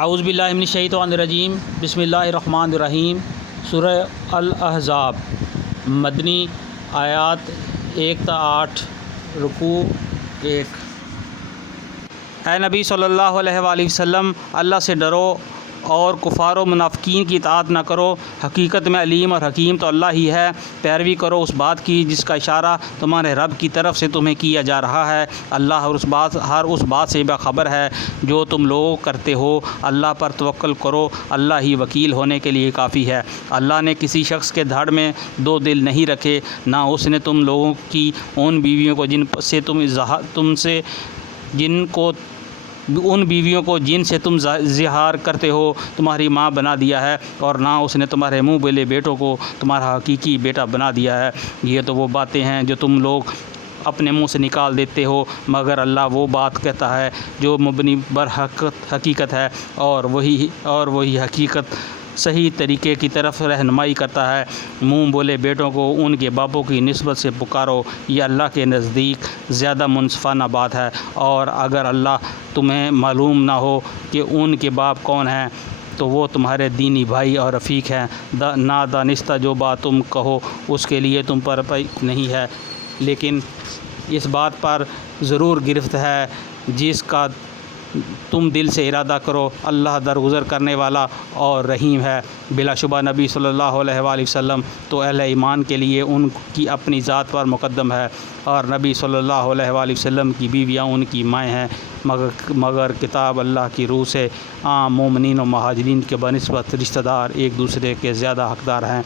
اعوذ باللہ من الشیطان الرجیم، بسم اللہ الرحمن الرحیم۔ سورہ الاحزاب مدنی، آیات 1 تا 8، رکوع 1۔ اے نبی صلی اللہ علیہ وآلہ وسلم، اللہ سے ڈرو اور کفار و منافقین کی اطاعت نہ کرو، حقیقت میں علیم اور حکیم تو اللہ ہی ہے۔ پیروی کرو اس بات کی جس کا اشارہ تمہارے رب کی طرف سے تمہیں کیا جا رہا ہے۔ اللہ ہر اس بات سے باخبر ہے جو تم لوگ کرتے ہو۔ اللہ پر توکل کرو، اللہ ہی وکیل ہونے کے لیے کافی ہے۔ اللہ نے کسی شخص کے دھڑ میں 2 دل نہیں رکھے، نہ اس نے تم لوگوں کی ان بیویوں کو جن سے تم زہار کرتے ہو تمہاری ماں بنا دیا ہے، اور نہ اس نے تمہارے منہ بولے بیٹوں کو تمہارا حقیقی بیٹا بنا دیا ہے۔ یہ تو وہ باتیں ہیں جو تم لوگ اپنے منہ سے نکال دیتے ہو، مگر اللہ وہ بات کہتا ہے جو مبنی بر حقیقت ہے، اور وہی حقیقت صحیح طریقے کی طرف رہنمائی کرتا ہے۔ منہ بولے بیٹوں کو ان کے باپوں کی نسبت سے پکارو، یہ اللہ کے نزدیک زیادہ منصفانہ بات ہے، اور اگر اللہ تمہیں معلوم نہ ہو کہ ان کے باپ کون ہیں تو وہ تمہارے دینی بھائی اور رفیق ہیں۔ نادانستہ جو بات تم کہو اس کے لیے تم پر نہیں ہے، لیکن اس بات پر ضرور گرفت ہے جس کا تم دل سے ارادہ کرو۔ اللہ درگزر کرنے والا اور رحیم ہے۔ بلا شبہ نبی صلی اللہ علیہ وآلہ وسلم تو اہل ایمان کے لیے ان کی اپنی ذات پر مقدم ہے، اور نبی صلی اللہ علیہ وآلہ وسلم کی بیویاں ان کی مائیں ہیں، مگر کتاب اللہ کی روح سے عام مومنین و مہاجرین کے بنسبت رشتہ دار ایک دوسرے کے زیادہ حقدار ہیں۔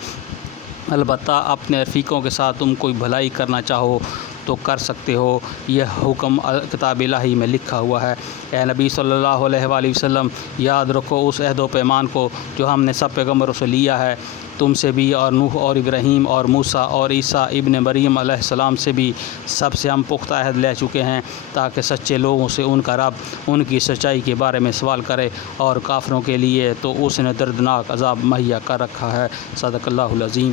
البتہ اپنے رفیقوں کے ساتھ تم کوئی بھلائی کرنا چاہو تو کر سکتے ہو، یہ حکم کتاب الہی میں لکھا ہوا ہے۔ اے نبی صلی اللہ علیہ وآلہ وسلم، یاد رکھو اس عہد و پیمان کو جو ہم نے سب پیغمبروں سے لیا ہے، تم سے بھی، اور نوح اور ابراہیم اور موسیٰ اور عیسیٰ ابن مریم علیہ السلام سے بھی، سب سے ہم پختہ عہد لے چکے ہیں، تاکہ سچے لوگوں سے ان کا رب ان کی سچائی کے بارے میں سوال کرے، اور کافروں کے لیے تو اس نے دردناک عذاب مہیا کر رکھا ہے۔ صدق اللہ العظیم۔